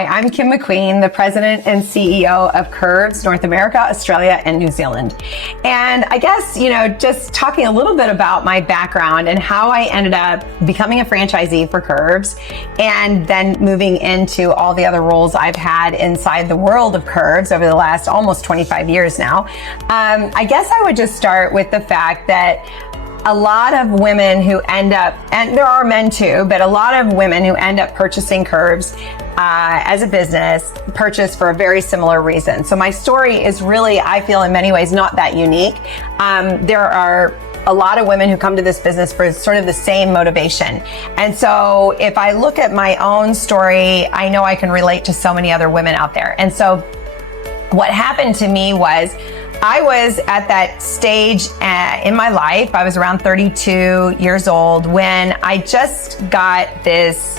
Hi, I'm Kim McQueen, the President and CEO of Curves North America, Australia, and New Zealand. And I guess, just talking a little bit about my background and how I ended up becoming a franchisee for Curves and then moving into all the other roles I've had inside the world of Curves over the last almost 25 years now. I guess I would just start with the fact that a lot of women who end up, and there are men too, but a lot of women who end up purchasing Curves as a business purchase for a very similar reason. So my story is really, I feel in many ways, not that unique. There are a lot of women who come to this business for sort of the same motivation. And so if I look at my own story, I know I can relate to so many other women out there. And so what happened to me was, I was at that stage in my life, I was around 32 years old, when I just got this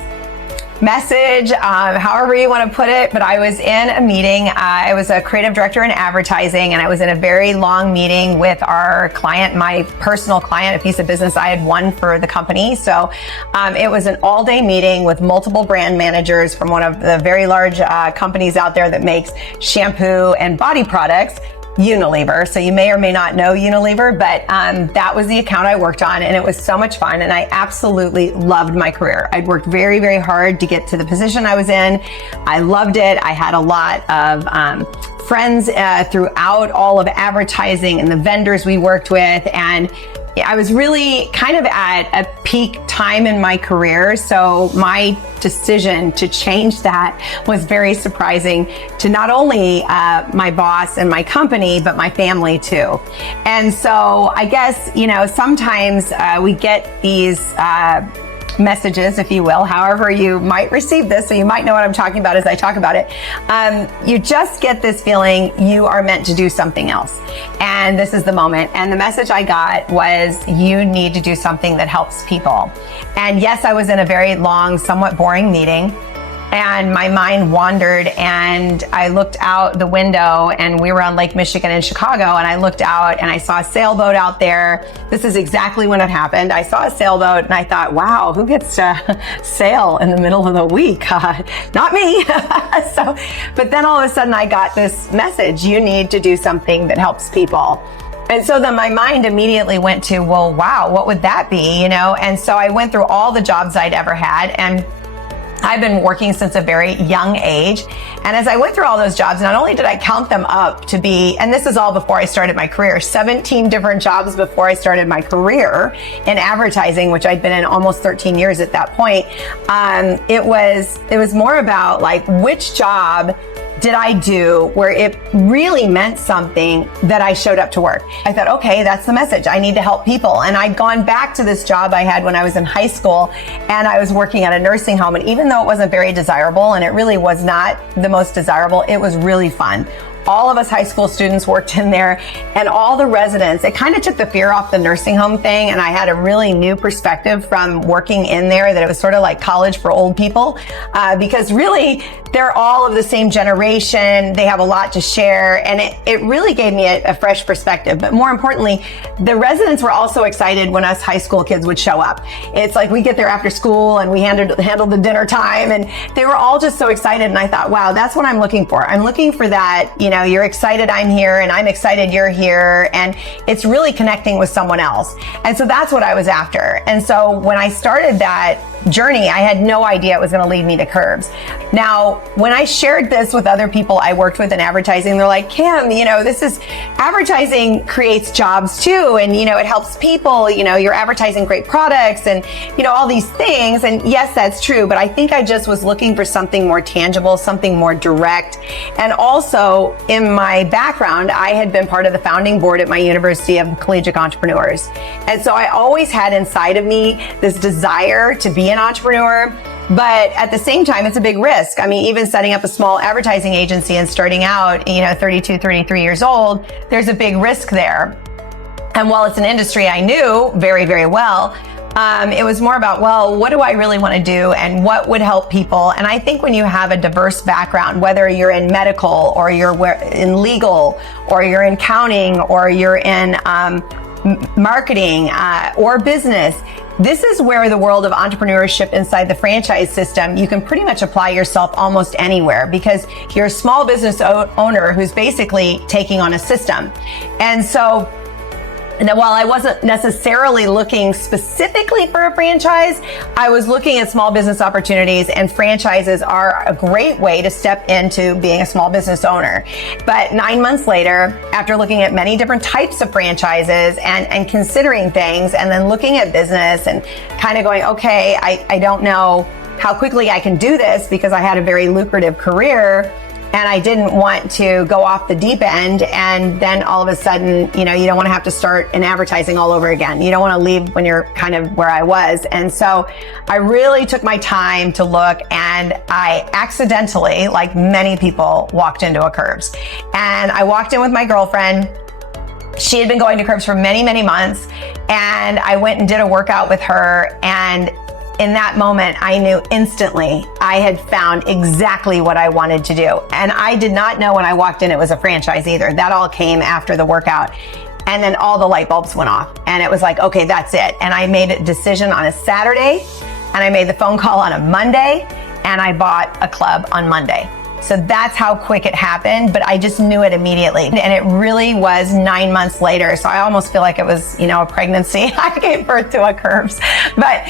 message, however you want to put it, but I was in a meeting. I was a creative director in advertising, and I was in a very long meeting with our client, my personal client, a piece of business I had won for the company. So it was an all-day meeting with multiple brand managers from one of the very large companies out there that makes shampoo and body products, Unilever. So you may or may not know Unilever, but that was the account I worked on, and it was so much fun, and I absolutely loved my career. I'd worked very, very hard to get to the position I was in. I loved it. I had a lot of friends throughout all of advertising and the vendors we worked with, and I was really kind of at a peak time in my career. So my decision to change that was very surprising to not only my boss and my company, but my family too. And so I guess, sometimes we get these messages, if you will, however you might receive this, so you might know what I'm talking about as I talk about it. You just get this feeling you are meant to do something else. And this is the moment. And the message I got was, you need to do something that helps people. And yes, I was in a very long, somewhat boring meeting, and my mind wandered, and I looked out the window, and we were on Lake Michigan in Chicago, and I looked out and I saw a sailboat out there. This is exactly when it happened. I saw a sailboat and I thought, wow, who gets to sail in the middle of the week? Not me. But then all of a sudden I got this message, you need to do something that helps people. And so then my mind immediately went to, well, wow, what would that be? And so I went through all the jobs I'd ever had, and I've been working since a very young age. And as I went through all those jobs, not only did I count them up to be, and this is all before I started my career, 17 different jobs before I started my career in advertising, which I'd been in almost 13 years at that point. It was more about like, which job did I do where it really meant something that I showed up to work. I thought, okay, that's the message. I need to help people. And I'd gone back to this job I had when I was in high school, and I was working at a nursing home. And even though it wasn't very desirable, and it really was not the most desirable, it was really fun. All of us high school students worked in there, and all the residents, it kind of took the fear off the nursing home thing. And I had a really new perspective from working in there, that it was sort of like college for old people, because really they're all of the same generation. They have a lot to share, and it really gave me a fresh perspective. But more importantly, the residents were also excited when us high school kids would show up. It's like we get there after school and we handled the dinner time, and they were all just so excited. And I thought, wow, that's what I'm looking for. I'm looking for that, you're excited I'm here, and I'm excited you're here, and it's really connecting with someone else. And so that's what I was after. And so when I started that journey, I had no idea it was going to lead me to Curves. Now, when I shared this with other people I worked with in advertising, they're like, Kim, this is advertising creates jobs too. And, it helps people, you're advertising great products and, all these things. And yes, that's true. But I think I just was looking for something more tangible, something more direct. And also in my background, I had been part of the founding board at my University of Collegiate Entrepreneurs. And so I always had inside of me this desire to be an entrepreneur, but at the same time, it's a big risk. I mean, even setting up a small advertising agency and starting out, 32, 33 years old, there's a big risk there. And while it's an industry I knew very, very well, it was more about, well, what do I really want to do and what would help people? And I think when you have a diverse background, whether you're in medical or you're in legal or you're in accounting or you're in marketing or business, This is where the world of entrepreneurship inside the franchise system, you can pretty much apply yourself almost anywhere, because you're a small business owner who's basically taking on a system. And so, now, while I wasn't necessarily looking specifically for a franchise, I was looking at small business opportunities, and franchises are a great way to step into being a small business owner. But 9 months later, after looking at many different types of franchises and considering things, and then looking at business and kind of going, okay, I don't know how quickly I can do this, because I had a very lucrative career. And I didn't want to go off the deep end, and then all of a sudden, you don't want to have to start in advertising all over again. You don't want to leave when you're kind of where I was. And so I really took my time to look, and I accidentally, like many people, walked into a Curves. And I walked in with my girlfriend. She had been going to Curves for many, many months. And I went and did a workout with her, and in that moment, I knew instantly I had found exactly what I wanted to do. And I did not know when I walked in it was a franchise either. That all came after the workout. And then all the light bulbs went off. And it was like, okay, that's it. And I made a decision on a Saturday, and I made the phone call on a Monday, and I bought a club on Monday. So that's how quick it happened, but I just knew it immediately. And it really was 9 months later. So I almost feel like it was, a pregnancy. I gave birth to a Curves. But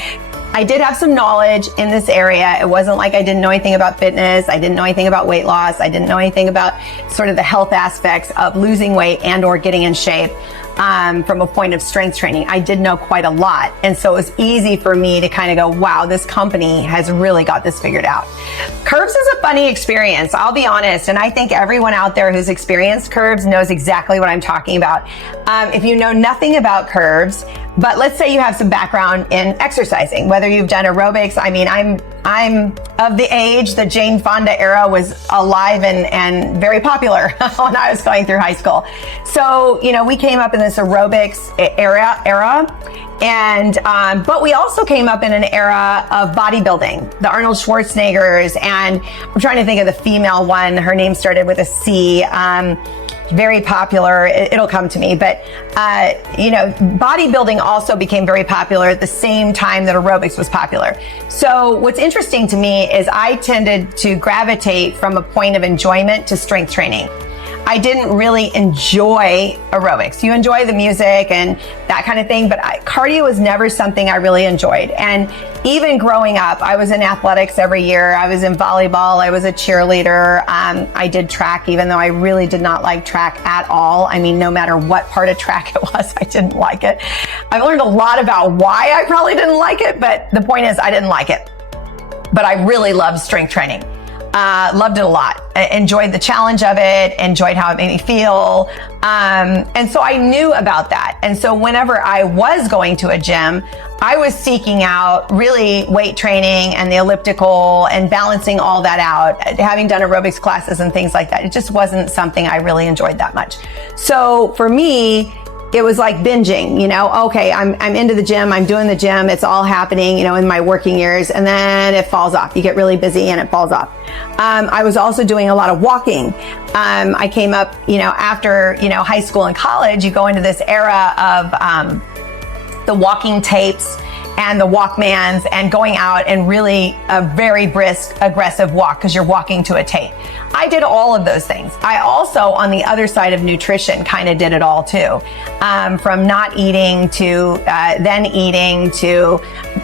I did have some knowledge in this area. It wasn't like I didn't know anything about fitness. I didn't know anything about weight loss. I didn't know anything about sort of the health aspects of losing weight and or getting in shape. From a point of strength training, I did know quite a lot. And so it was easy for me to kind of go, wow, this company has really got this figured out. Curves is a funny experience, I'll be honest. And I think everyone out there who's experienced Curves knows exactly what I'm talking about. If you know nothing about Curves, but let's say you have some background in exercising, whether you've done aerobics. I mean, I'm of the age that Jane Fonda era was alive and very popular when I was going through high school. So, we came up in this aerobics era, and but we also came up in an era of bodybuilding, the Arnold Schwarzeneggers, and I'm trying to think of the female one. Her name started with a C. Very popular. It'll come to me. But, bodybuilding also became very popular at the same time that aerobics was popular. So what's interesting to me is I tended to gravitate from a point of enjoyment to strength training. I didn't really enjoy aerobics. You enjoy the music and that kind of thing, but cardio was never something I really enjoyed. And even growing up, I was in athletics every year. I was in volleyball. I was a cheerleader. I did track, even though I really did not like track at all. I mean, no matter what part of track it was, I didn't like it. I've learned a lot about why I probably didn't like it, but the point is I didn't like it. But I really loved strength training. Loved it a lot. Enjoyed the challenge of it, enjoyed how it made me feel. And so I knew about that. And so whenever I was going to a gym, I was seeking out really weight training and the elliptical and balancing all that out. Having done aerobics classes and things like that, it just wasn't something I really enjoyed that much. So for me, it was like binging, okay, I'm into the gym, I'm doing the gym, it's all happening, in my working years, and then it falls off. You get really busy and it falls off. I was also doing a lot of walking. I came up, after, high school and college, you go into this era of the walking tapes and the Walkmans and going out and really a very brisk, aggressive walk because you're walking to a tape. I did all of those things. I also, on the other side of nutrition, kind of did it all too. From not eating to then eating to,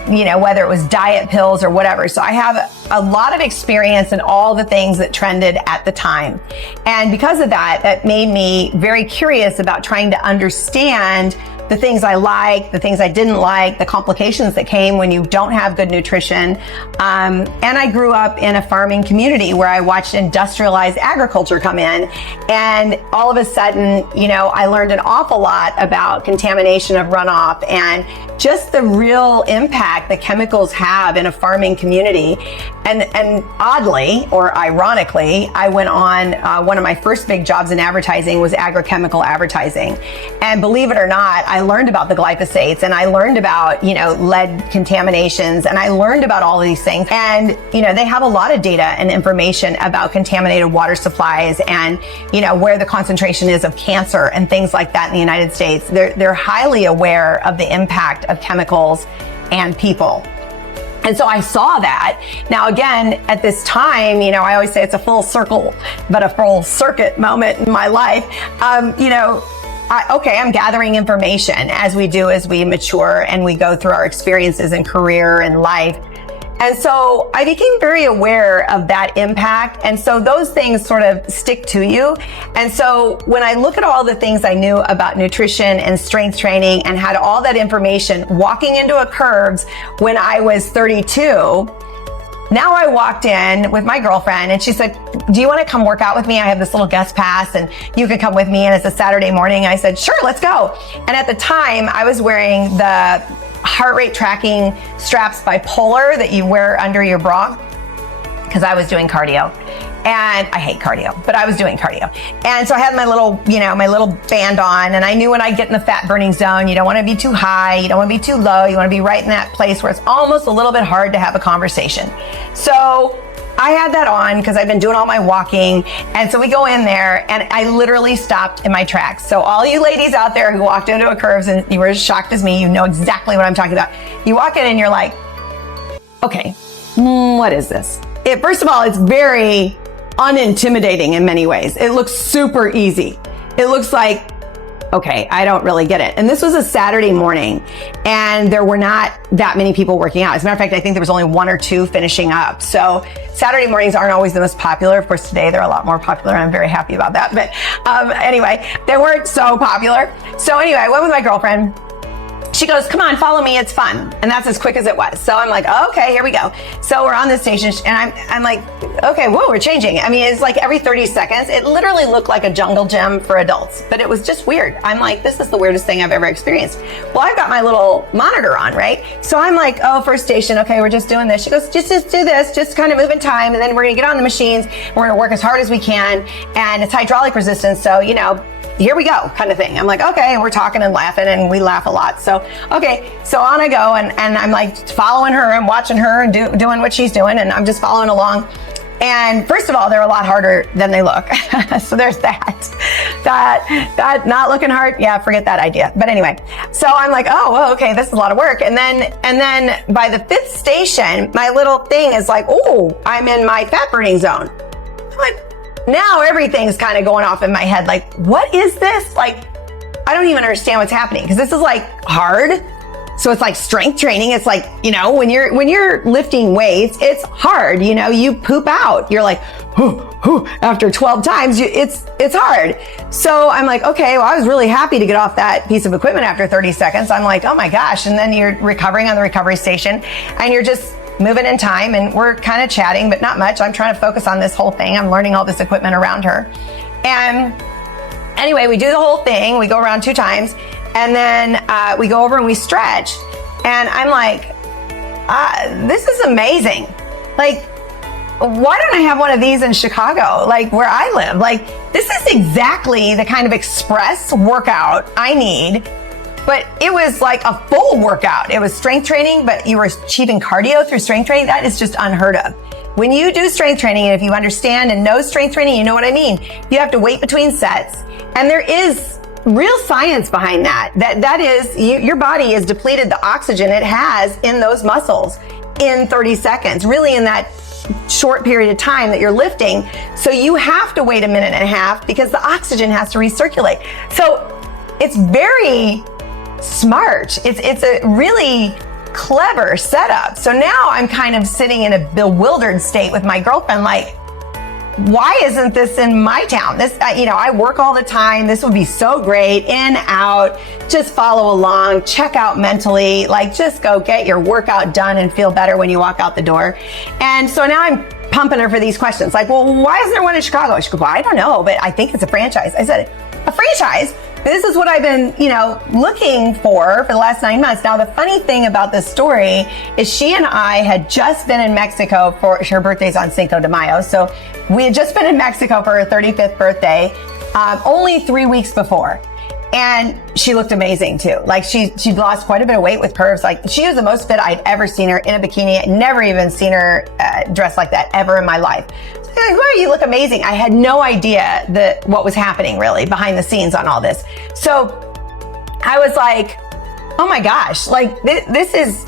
whether it was diet pills or whatever. So I have a lot of experience in all the things that trended at the time. And because of that, that made me very curious about trying to understand the things I liked, the things I didn't like, the complications that came when you don't have good nutrition. And I grew up in a farming community where I watched industrialized agriculture come in. And all of a sudden, I learned an awful lot about contamination of runoff and just the real impact that chemicals have in a farming community. And oddly, or ironically, I went on, one of my first big jobs in advertising was agrochemical advertising. And believe it or not, I learned about the glyphosates and I learned about, lead contaminations and I learned about all of these things. And, they have a lot of data and information about contaminated water supplies and, where the concentration is of cancer and things like that in the United States. They're highly aware of the impact of chemicals and people. And so I saw that. Now, again, at this time, you know, I always say it's a full circle, but a full circuit moment in my life. I'm gathering information as we do, as we mature and we go through our experiences in career and life. And so I became very aware of that impact. And so those things sort of stick to you. And so when I look at all the things I knew about nutrition and strength training and had all that information walking into a Curves when I was 32, now I walked in with my girlfriend and she said, do you want to come work out with me? I have this little guest pass and you can come with me. And it's a Saturday morning. I said, sure, let's go. And at the time I was wearing the heart rate tracking straps by Polar that you wear under your bra because I was doing cardio. And I hate cardio, but I was doing cardio. And so I had my little band on, and I knew when I get in the fat burning zone, you don't want to be too high, you don't want to be too low, you want to be right in that place where it's almost a little bit hard to have a conversation. So I had that on because I've been doing all my walking. And so we go in there and I literally stopped in my tracks. So all you ladies out there who walked into a Curves and you were as shocked as me, you know exactly what I'm talking about. You walk in and you're like, okay, what is this? First of all, it's very unintimidating in many ways. It looks super easy. It looks like, okay, I don't really get it. And this was a Saturday morning and there were not that many people working out. As a matter of fact, I think there was only 1 or 2 finishing up. So Saturday mornings aren't always the most popular. Of course, today they're a lot more popular and I'm very happy about that. But anyway, they weren't so popular. So anyway, I went with my girlfriend. She goes, come on, follow me, it's fun. And that's as quick as it was. So I'm like, oh, okay, here we go. So we're on this station and I'm like, okay, whoa, we're changing. I mean, it's like every 30 seconds. It literally looked like a jungle gym for adults, but it was just weird. I'm like, this is the weirdest thing I've ever experienced. Well, I've got my little monitor on, right? So I'm like, oh, first station, okay, we're just doing this. She goes, just do this, just kind of move in time. And then we're gonna get on the machines. We're gonna work as hard as we can. And it's hydraulic resistance. So, you know, here we go kind of thing. I'm like, okay, and we're talking and laughing and we laugh a lot. So, okay, so on I go and I'm like following her and watching her and doing what she's doing and I'm just following along. And first of all, they're a lot harder than they look. So there's that not looking hard. Yeah, forget that idea. But anyway, so I'm like, oh, well, okay, this is a lot of work. And then by the 5th station, my little thing is like, oh, I'm in my fat burning zone. I'm like, now everything's kind of going off in my head. Like, what is this? Like, I don't even understand what's happening because this is like hard. So it's like strength training. It's like, you know, when you're lifting weights, it's hard. You know, you poop out. You're like, after 12 times, it's hard. So I'm like, okay, well, I was really happy to get off that piece of equipment after 30 seconds. I'm like, oh my gosh. And then you're recovering on the recovery station and you're just moving in time and we're kind of chatting, but not much. I'm trying to focus on this whole thing. I'm learning all this equipment around her. And anyway, we do the whole thing. We go around 2 times and then we go over and we stretch. And I'm like, this is amazing. Like, why don't I have one of these in Chicago, like where I live? Like, this is exactly the kind of express workout I need. But it was like a full workout. It was strength training, but you were achieving cardio through strength training. That is just unheard of. When you do strength training, and if you understand and know strength training, you know what I mean. You have to wait between sets. And there is real science behind that. That is, your body has depleted the oxygen it has in those muscles in 30 seconds, really in that short period of time that you're lifting. So you have to wait 1.5 minutes because the oxygen has to recirculate. So it's very smart. It's a really clever setup. So now I'm kind of sitting in a bewildered state with my girlfriend, like, why isn't this in my town? This, I work all the time. This would be so great. In, out, just follow along, check out mentally, like just go get your workout done and feel better when you walk out the door. And so now I'm pumping her for these questions. Like, well, why isn't there one in Chicago? She goes, well, I don't know, but I think it's a franchise. I said, a franchise? This is what I've been, looking for the last 9 months. Now, the funny thing about this story is she and I had just been in Mexico for her birthday's on Cinco de Mayo. So we had just been in Mexico for her 35th birthday, only 3 weeks before. And she looked amazing too. Like she'd lost quite a bit of weight with Curves. Like she was the most fit I'd ever seen her in a bikini. I'd never even seen her dressed like that ever in my life. Like, well, you look amazing. I had no idea what was happening really behind the scenes on all this. So I was like, oh my gosh, like this is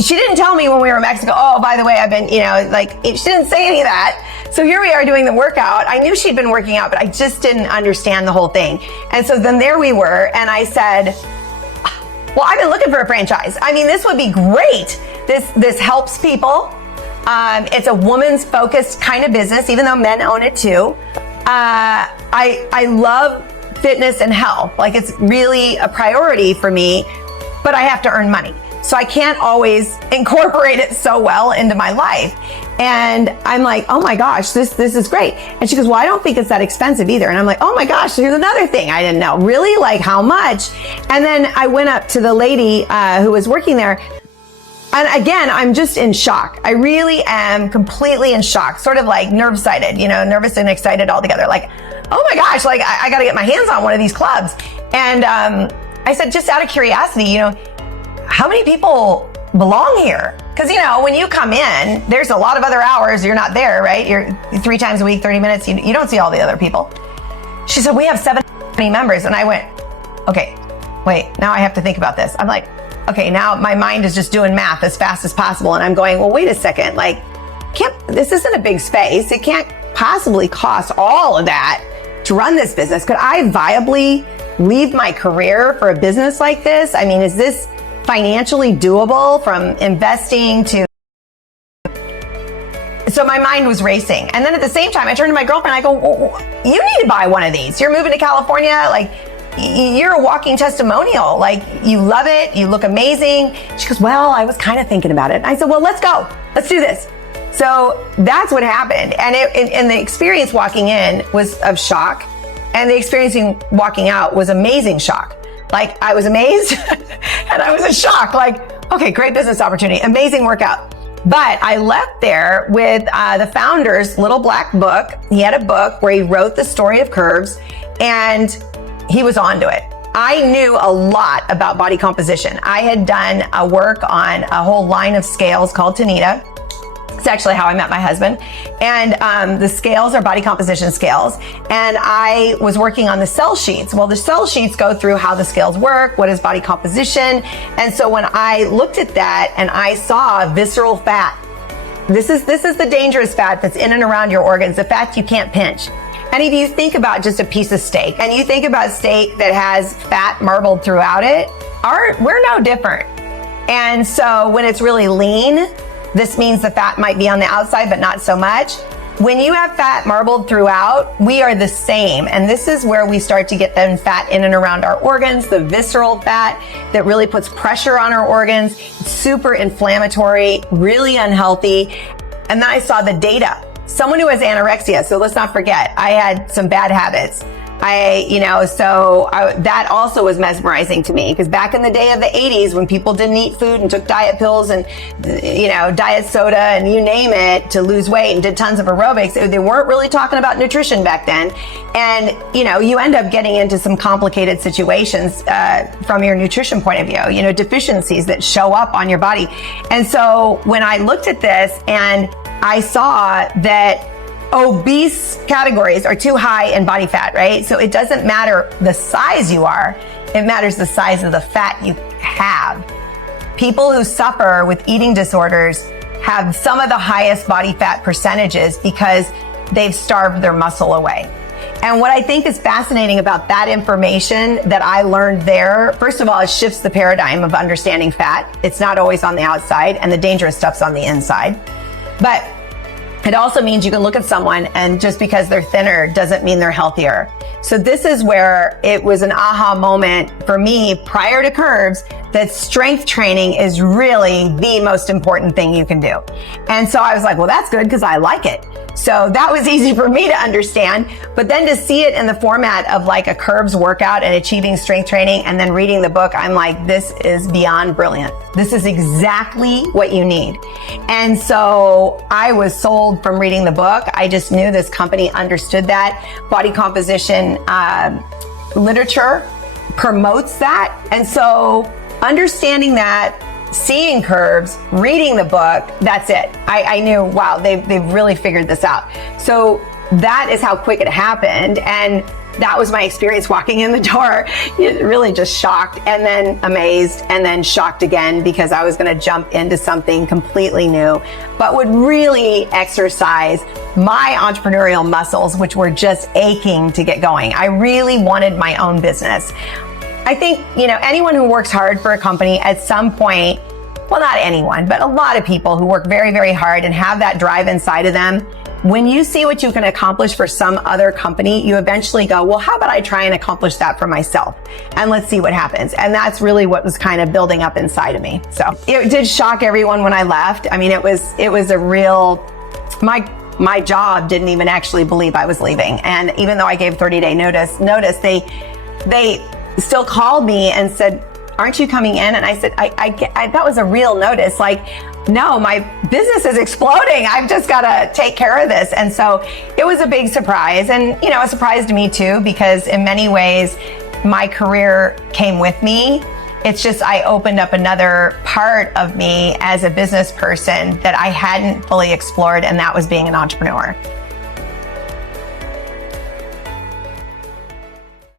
she didn't tell me when we were in Mexico, oh, by the way, I've been, like, she didn't say any of that. So here we are doing the workout. I knew she'd been working out, but I just didn't understand the whole thing. And so then there we were, and I said, well, I've been looking for a franchise. I mean, this would be great. This helps people. It's a woman's focused kind of business, even though men own it too. I love fitness and health. Like, it's really a priority for me, but I have to earn money. So I can't always incorporate it so well into my life. And I'm like, oh my gosh, this is great. And she goes, well, I don't think it's that expensive either. And I'm like, oh my gosh, here's another thing I didn't know. Really? Like, how much? And then I went up to the lady who was working there. And again, I'm just in shock. I really am completely in shock, sort of like nervous and excited all together. Like, oh my gosh, like I got to get my hands on one of these clubs. And I said, just out of curiosity, how many people belong here? Because, when you come in, there's a lot of other hours you're not there, right? You're 3 times a week, 30 minutes. You don't see all the other people. She said, we have 70 members. And I went, okay, wait, now I have to think about this. I'm like, okay, now my mind is just doing math as fast as possible. And I'm going, well, wait a second. Like, this isn't a big space. It can't possibly cost all of that to run this business. Could I viably leave my career for a business like this? I mean, is this financially doable from investing to... So my mind was racing. And then at the same time, I turned to my girlfriend, I go, well, you need to buy one of these. You're moving to California. Like, you're a walking testimonial. Like, you love it. You look amazing. She goes, well, I was kind of thinking about it. And I said, well, let's go. Let's do this. So that's what happened. And the experience walking in was of shock. And the experience walking out was amazing shock. Like, I was amazed and I was in shock. Like, okay, great business opportunity, amazing workout. But I left there with the founder's little black book. He had a book where he wrote the story of curves, and he was onto it. I knew a lot about body composition. I had done a work on a whole line of scales called Tanita. It's actually how I met my husband. And the scales are body composition scales. And I was working on the cell sheets. Well, the cell sheets go through how the scales work, what is body composition. And so when I looked at that and I saw visceral fat, this is the dangerous fat that's in and around your organs, the fat you can't pinch. And if you think about just a piece of steak and you think about steak that has fat marbled throughout it, we're no different. And so when it's really lean, this means the fat might be on the outside, but not so much. When you have fat marbled throughout, we are the same. And this is where we start to get then fat in and around our organs, the visceral fat that really puts pressure on our organs. It's super inflammatory, really unhealthy. And then I saw the data. Someone who has anorexia, so let's not forget, I had some bad habits. That also was mesmerizing to me, because back in the day of the 80s, when people didn't eat food and took diet pills and, diet soda and you name it to lose weight and did tons of aerobics, they weren't really talking about nutrition back then. And, you end up getting into some complicated situations from your nutrition point of view, deficiencies that show up on your body. And so when I looked at this and I saw that obese categories are too high in body fat, right? So it doesn't matter the size you are, it matters the size of the fat you have. People who suffer with eating disorders have some of the highest body fat percentages because they've starved their muscle away. And what I think is fascinating about that information that I learned there, first of all, it shifts the paradigm of understanding fat. It's not always on the outside, and the dangerous stuff's on the inside. But it also means you can look at someone and just because they're thinner doesn't mean they're healthier. So this is where it was an aha moment for me prior to Curves that strength training is really the most important thing you can do. And so I was like, well, that's good because I like it. So that was easy for me to understand. But then to see it in the format of like a Curves workout and achieving strength training and then reading the book, I'm like, this is beyond brilliant. This is exactly what you need. And so I was sold from reading the book. I just knew this company understood that. Body composition literature promotes that. And so understanding that, seeing Curves, reading the book, that's it. I knew, wow, they've really figured this out. So that is how quick it happened. And that was my experience walking in the door. Really just shocked, and then amazed, and then shocked again, because I was going to jump into something completely new, but would really exercise my entrepreneurial muscles, which were just aching to get going. I really wanted my own business. I think, anyone who works hard for a company at some point, well, not anyone, but a lot of people who work very, very hard and have that drive inside of them, when you see what you can accomplish for some other company, you eventually go, well, how about I try and accomplish that for myself? And let's see what happens. And that's really what was kind of building up inside of me. So it did shock everyone when I left. I mean, it was a real, my job didn't even actually believe I was leaving. And even though I gave 30-day notice, they still called me and said, aren't you coming in? And I said, I that was a real notice. Like, no, my business is exploding. I've just got to take care of this. And so it was a big surprise, and, a surprise to me too, because in many ways my career came with me. It's just, I opened up another part of me as a business person that I hadn't fully explored, and that was being an entrepreneur.